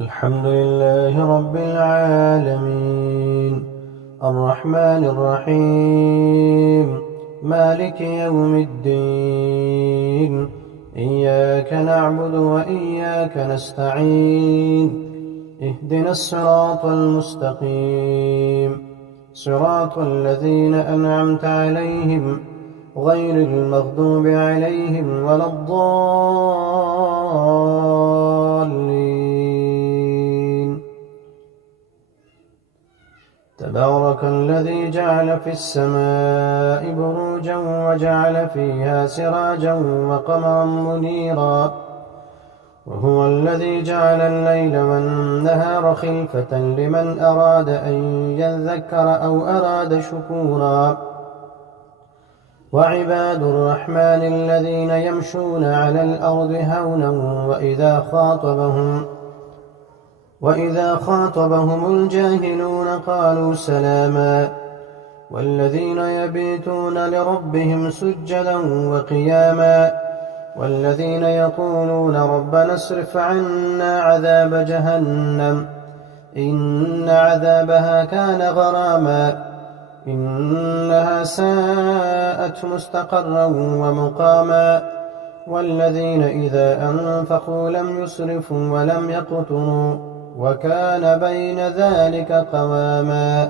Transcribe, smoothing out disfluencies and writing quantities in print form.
الحمد لله رب العالمين الرحمن الرحيم مالك يوم الدين إياك نعبد وإياك نستعين اهدنا الصراط المستقيم صراط الذين أنعمت عليهم غير المغضوب عليهم ولا الضالين. تبارك الذي جعل في السماء بروجا وجعل فيها سراجا وقمرا منيرا وهو الذي جعل الليل والنهار خلفة لمن أراد أن يذكر أو أراد شكورا. وعباد الرحمن الذين يمشون على الأرض هونا وإذا خاطبهم الجاهلون قالوا سلاما. والذين يبيتون لربهم سجدا وقياما والذين يقولون ربنا اصرف عنا عذاب جهنم إن عذابها كان غراما إنها ساءت مستقرا ومقاما. والذين إذا أنفقوا لم يسرفوا ولم يقتروا وكان بين ذلك قواما.